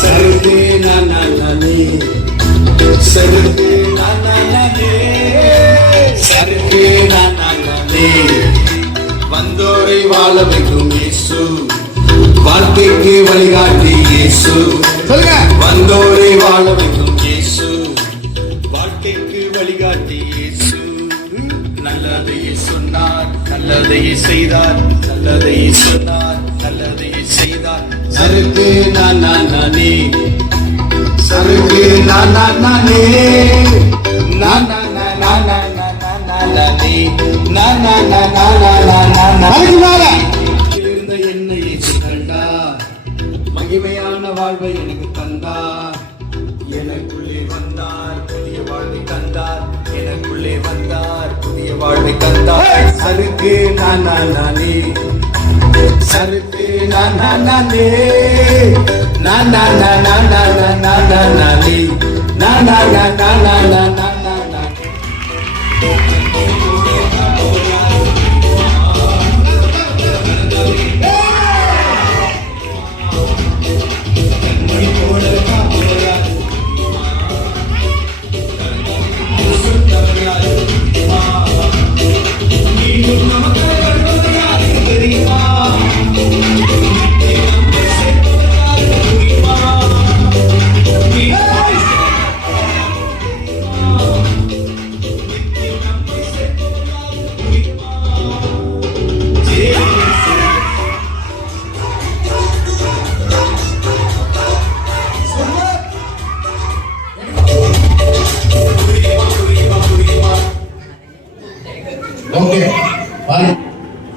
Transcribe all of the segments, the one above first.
சருகே நானே சருகே நானே சருகே நானே வந்தோரை வாழ வைக்கும் இயேசு வாழ்க்கைக்கு வழிகாட்டி இயேசு சொல்லுங்க வந்தோரை வாழ வைக்கும் இயேசு வாழ்க்கைக்கு வழிகாட்டி இயேசு நல்லதையே சொன்னார் நல்லதையே செய்தார் நல்லதையே சொன்னார் நல்லதையே செய்தார் சருகே நானே சருகே நானே இருந்த என்னை கண்டார் மகிமையான வாழ்வை எனக்கு தந்தார் எனக்குள்ளே வந்தார் புதிய வாழ்வை தந்தார் எனக்குள்ளே வந்தார் புதிய வாழ்வை தந்தார் சருகே நானே சருகே நானே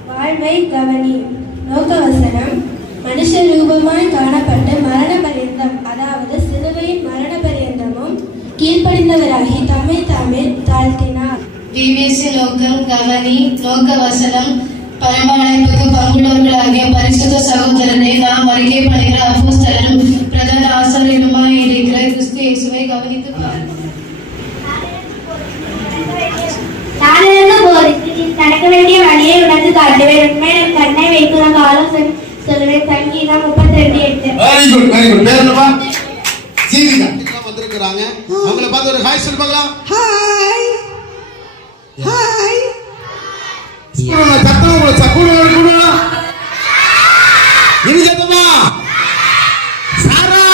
வாழ்வை கவனி. நோக்கவசனம் மனுஷ ரூபமாய் காணப்பட்டு மரண பரியந்தம் அதாவது சிலுவையின் மரண பரியந்தமும் கீழ்ப்படிந்தவராகி தம்மை தாமே தாழ்த்தினார். டிவிஎஸ்சி நோக்கம் கவனி. நோக்கவசனம் பரமழைப்புக்கு பங்குள்ளவர்களாகிய பரிசுத்த சகோதரரை நாம் அறிக்கை பண்ணுகிற அப்போஸ்தலரும் பிரதான ஆசாரியருமாய் இருக்கிற கிறிஸ்து இயேசுவை கவனித்து பாருங்கள். நடக்க வேண்டிய வழியை உணர்ந்து காட்டுவேன். உண்மை நம் கண்ணை வைத்து நாம் ஆலோசனை சொல்லுவேன். சங்கீதம் 32:8. Very good very good. பேர் என்னப்பா? ஜீவிகா வந்திருக்காங்க. அவங்கள பார்த்து ஒரு ஹாய் சொல்லு பார்க்கலாம். ஹாய் ஹாய் சத்தம் உங்களை சக்கூடு கூடு இனி சத்தமா சாரா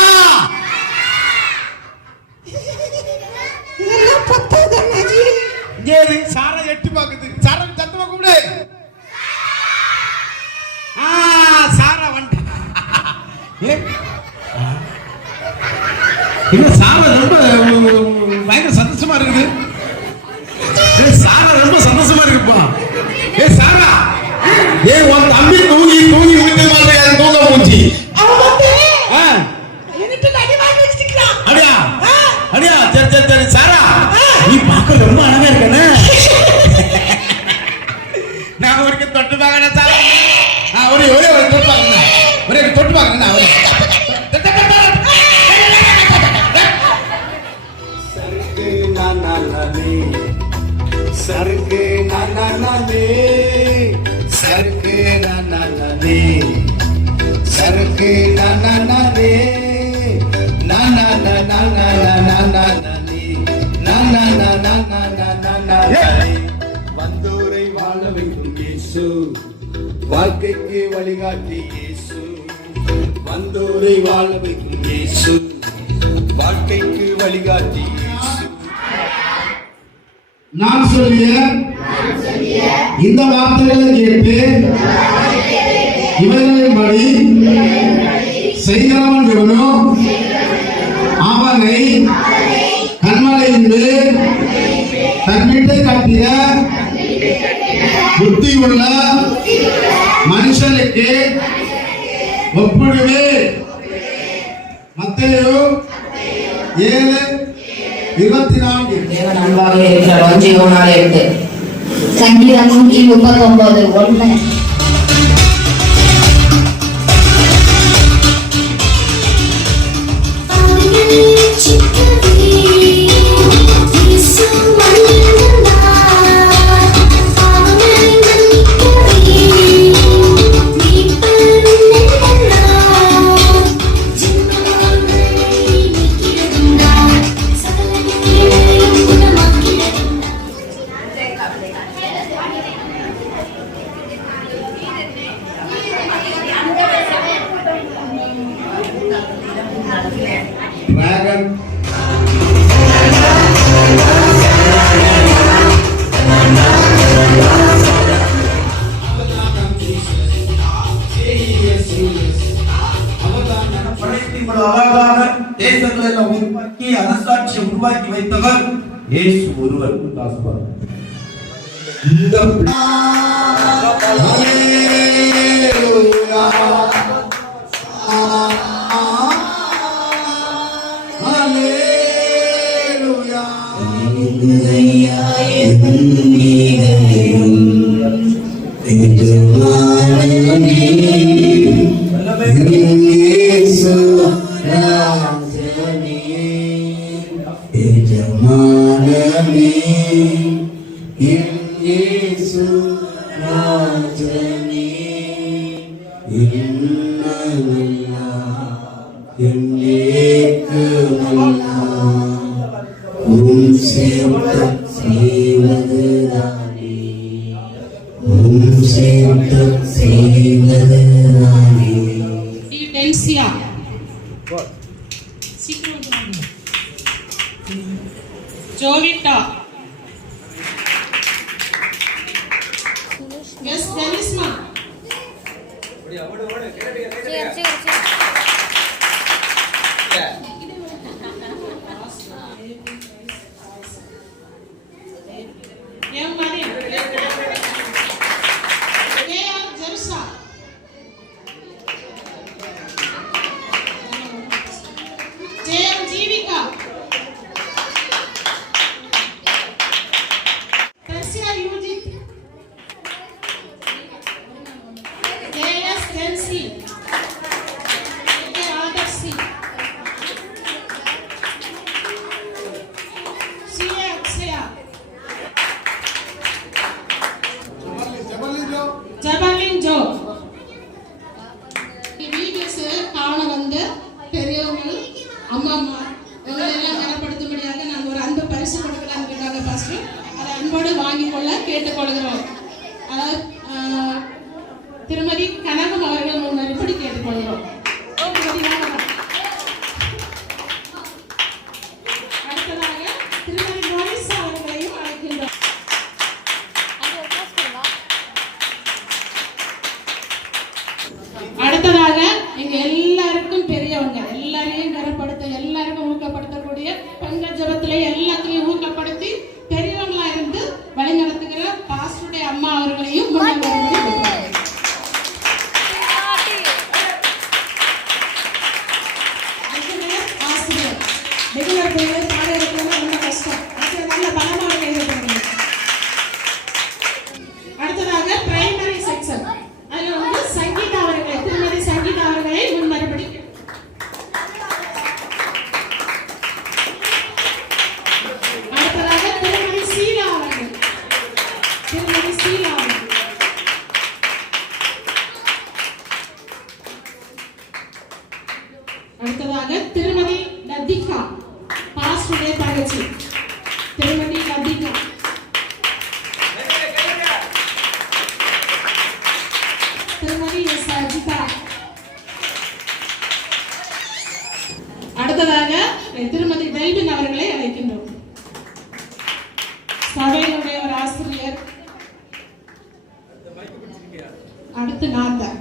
இதெல்லாம் பத்தாது அண்ணாஜி. இங்கே சாரா எட்டி பாக்குது. சாரா சத்தமா கூப்பிடு. சாரா வந்துட்டா. இல்ல சாரா ரொம்ப பயங்கர சந்தோஷமா இருக்குது. சாரா ரொம்ப சந்தோஷமா இருக்குப்பா. சாரா உன் தம்பி தூங்கி தூங்கி விட்டு மாதிரி தூங்க மூச்சி அப்படியா அப்படியா சரி சரி சரி. சாரா நீ பார்க்க ரொம்ப அழகா இருக்கனே. நான் ஒரு தொட்டு பார்க்கணும் சாரா. ஒரே ஒரே ஒரு தொட்டு பார்க்கணும். ஒரே தொட்டு பார்க்கணும். அவரே சருகே நானே சருகே நானே சருகே நானே சருகே நானே வந்தோரை வாழ வைக்கும் இயேசு வாழ்க்கைக்கு வழிகாட்டி இயேசு வந்தோரை வாழ வைக்கும் இயேசு வாழ்க்கைக்கு வழிகாட்டி இயேசு. நான் சொல்லிய இந்த வார்த்தைகளை கேட்டு இவர்களின்படி செய்கிறவன் எவனோ அவனை கண்மலையின்று தன் வீட்டை கட்டிய புத்தியுள்ள மனுஷனுக்கு ஒப்பிடுவே. மத்தேயு 7:24. தேவன் அன்பாக இருக்கிறார். ஜீவனாலே இருக்கு. சங்கீதம் 139:1. டிராகன் படைத்து இவ்வளவு அழகான தேசங்களை எல்லாம் உருவாக்கி அரசாட்சியை உருவாக்கி வைத்தவர் இயேசு ஒருவர். இந்த Jovita. Yes, Denisma. Yang mana? Jersa. Jivika. ஜபலின் ஜோ வீடியோஸ் காண வந்து பெரியவங்க அம்மா உங்களை எல்லாம் கனப்படுத்தும்படியாக நாங்கள் ஒரு அன்பு பரிசு கொடுக்கலாம்னு இருக்காங்க பாஸ்டர். அதை அன்போடு வாங்கிக் கொள்ள கேட்டுக்கொள்கிறோம். அதாவது திருமதி கனகம் அவர்கள் முன்னறிப்படி கேட்டுக்கொள்கிறோம். அடுத்ததாக திருமதி மோனிசா அவர்களையும் அழைக்கின்றோம். அடுத்ததாக எங்க எல்லாருக்கும் பெரியவங்க எல்லாரையும் கரப்படுத்த எல்லாருக்கும் ஊக்கப்படுத்தக்கூடிய பங்க ஜபத்திலே எல்லாத்தையும் ஊக்கப்படுத்தி பெரியவங்களா இருந்து வழிநடத்துகிற பாஸ்டருடைய அம்மா அவர்களையும் அடுத்ததாக பிரைமரி செக்ஷன் அதுல வந்து சங்கீதா அவர்களை திருமதி சங்கீதா அவர்களை முன்மறுபடி அடுத்ததாக திருமதி சீலா அவர்கள் அடுத்ததாக திருமதி லத்திகா பாஸ்டருடைய தங்கச்சி திருமதி லத்திகா திருமதி சஜிதா. அடுத்ததாக திருமதி டெல்வின் அவர்களை அழைக்கின்றோம். சபையினுடைய ஒரு ஆசிரியர். அடுத்து நான் தான்.